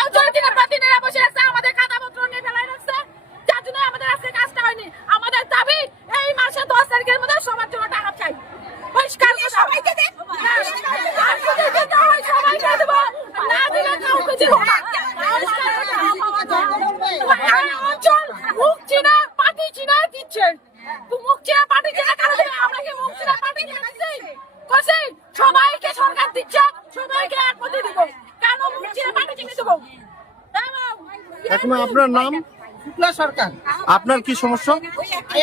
অর্থনৈতিক প্রতিনিধিরা বসে আছে, আমাদের খাতাপত্র নিয়ে ফেলাই রাখছে, যার জন্য আমাদের আজকে কাজটা হয়নি। আমাদের দাবি এই মাসে 10 তারিখের মধ্যে সবার জন্য টাকা চাই, পরিষ্কার সবাইকে দেব, সবাইকে দেব, না দিলে কাউকে দেব না। অঞ্চল মুখ চিনা পাটি চিনা দিচ্ছে, মুখ চিনা পাটি চিনা কারণে আমরা কি মুখ চিনা পাটি চিনা দিচ্ছি? সবাইকে সরকার দিচ্ছে, সবাইকে এক মধ্যে দিব, কেন মুখ চিনা পাটি চিনে দেবো? এখন আপনার নাম? শুক্লা সরকার। আপনার কি সমস্যা?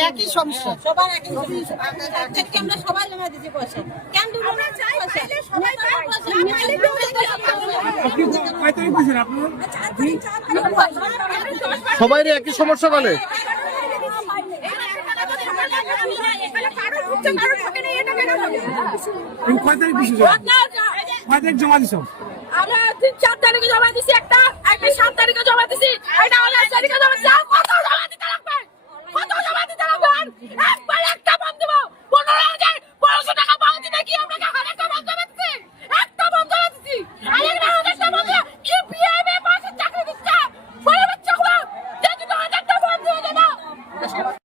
একই সমস্যা, সবার একই সমস্যা। আমরা সবাই জমা দিচ্ছি পয়সা, কেন দিব না? সবাই সবাই একই সমস্যা বলে। জমা দিছ? আমরা 3-4 তারিখে জমা দিছি, একটা 7 তারিখে জমা দিছি, এটা 19 তারিখে জমা দিছি। কত জমা দিতে লাগবে? কত জমা দিতে লাগবে?